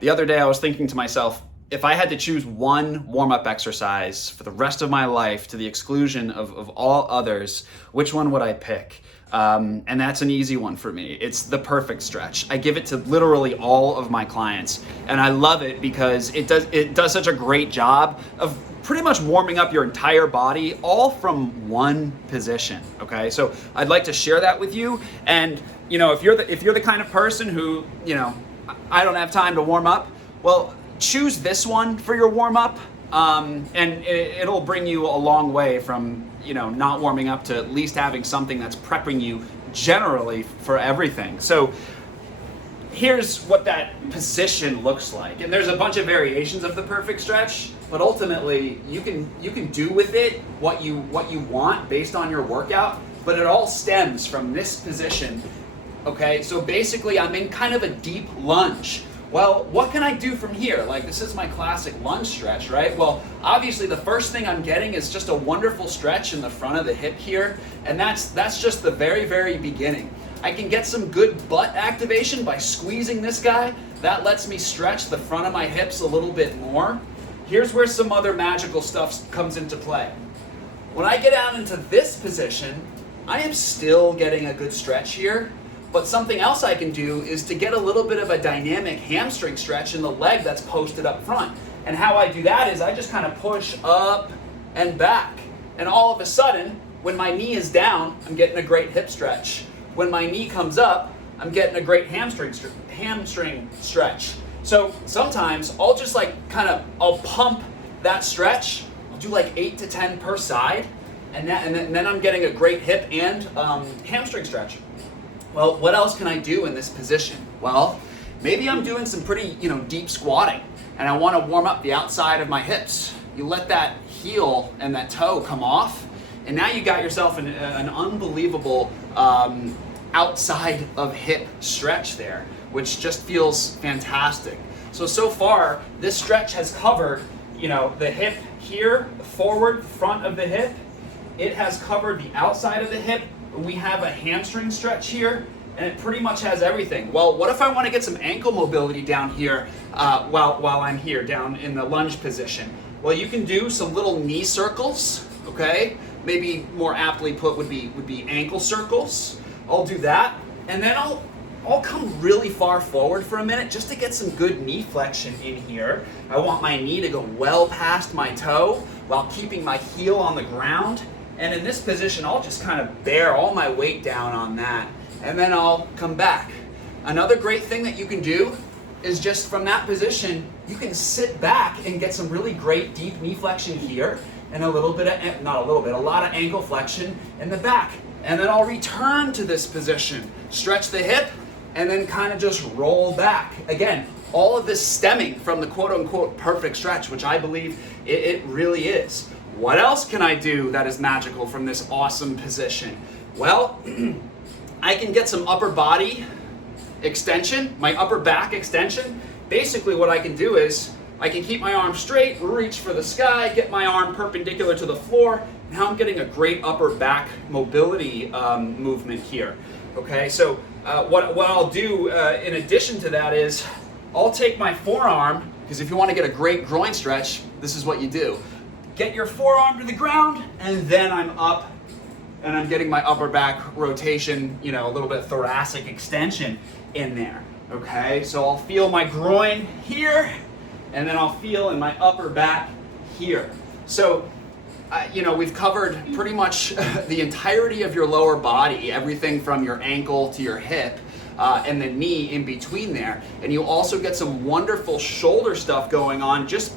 The other day I was thinking to myself, if I had to choose one warm-up exercise for the rest of my life to the exclusion of all others, which one would I pick? And that's an easy one for me. It's the perfect stretch. I give it to literally all of my clients, and I love it because it does such a great job of pretty much warming up your entire body, all from one position. Okay, so I'd like to share that with you. And if you're the kind of person who I don't have time to warm up, well, choose this one for your warm up, and it'll bring you a long way from not warming up to at least having something that's prepping you generally for everything. So here's what that position looks like, and there's a bunch of variations of the perfect stretch, but ultimately you can do with it what you want based on your workout, but it all stems from this position. Okay, so basically I'm in kind of a deep lunge. Well, what can I do from here? Like, this is my classic lunge stretch, right? Well, obviously the first thing I'm getting is just a wonderful stretch in the front of the hip here, and that's just the very, very beginning. I can get some good butt activation by squeezing this guy. That lets me stretch the front of my hips a little bit more. Here's where some other magical stuff comes into play. When I get out into this position, I am still getting a good stretch here. But something else I can do is to get a little bit of a dynamic hamstring stretch in the leg that's posted up front. And how I do that is I just kind of push up and back. And all of a sudden, when my knee is down, I'm getting a great hip stretch. When my knee comes up, I'm getting a great hamstring stretch. So sometimes I'll just I'll pump that stretch. I'll do like 8 to 10 per side. And then I'm getting a great hip and hamstring stretch. Well, what else can I do in this position? Well, maybe I'm doing some pretty, deep squatting, and I want to warm up the outside of my hips. You let that heel and that toe come off, and now you got yourself an unbelievable outside of hip stretch there, which just feels fantastic. So far, this stretch has covered, the hip here, the forward, front of the hip. It has covered the outside of the hip. We have a hamstring stretch here, and it pretty much has everything. Well, what if I want to get some ankle mobility down here while I'm here, down in the lunge position? Well, you can do some little knee circles, okay? Maybe more aptly put would be ankle circles. I'll do that, and then I'll come really far forward for a minute just to get some good knee flexion in here. I want my knee to go well past my toe while keeping my heel on the ground. And in this position, I'll just kind of bear all my weight down on that, and then I'll come back. Another great thing that you can do is just from that position, you can sit back and get some really great deep knee flexion here, and a lot of ankle flexion in the back. And then I'll return to this position, stretch the hip, and then kind of just roll back. Again, all of this stemming from the quote-unquote perfect stretch, which I believe it really is. What else can I do that is magical from this awesome position? Well, I can get some upper body extension, my upper back extension. Basically what I can do is I can keep my arm straight, reach for the sky, get my arm perpendicular to the floor. Now I'm getting a great upper back mobility movement here. Okay, so what I'll do in addition to that is I'll take my forearm, because if you want to get a great groin stretch, this is what you do. Get your forearm to the ground, and then I'm up, and I'm getting my upper back rotation, a little bit of thoracic extension in there, okay? So I'll feel my groin here, and then I'll feel in my upper back here. So, we've covered pretty much the entirety of your lower body, everything from your ankle to your hip, and the knee in between there. And you also get some wonderful shoulder stuff going on just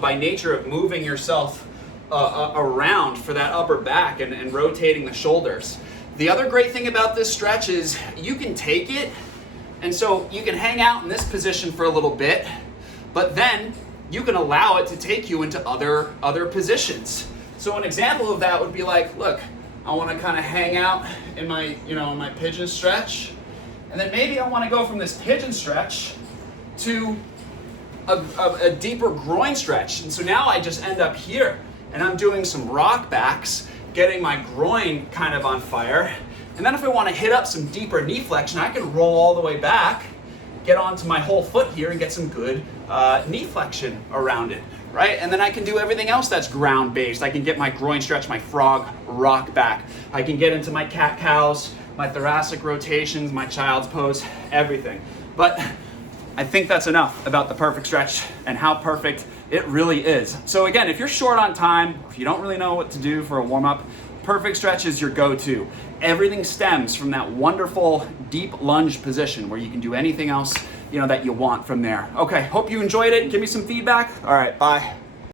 by nature of moving yourself around for that upper back and rotating the shoulders. The other great thing about this stretch is you can take it, and so you can hang out in this position for a little bit, but then you can allow it to take you into other positions. So an example of that would be like, look, I want to kind of hang out in my, in my pigeon stretch, and then maybe I want to go from this pigeon stretch to a deeper groin stretch. And so now I just end up here, and I'm doing some rock backs, getting my groin kind of on fire. And then if I want to hit up some deeper knee flexion, I can roll all the way back get onto my whole foot here and get some good knee flexion around it, right? And then I can do everything else that's ground-based. I can get my groin stretch, my frog rock back. I can get into my cat-cows, my thoracic rotations, my child's pose, everything. But I think that's enough about the perfect stretch and how perfect it really is. So again, if you're short on time, if you don't really know what to do for a warm-up, perfect stretch is your go-to. Everything stems from that wonderful deep lunge position where you can do anything else, that you want from there. Okay, hope you enjoyed it. Give me some feedback. All right, bye.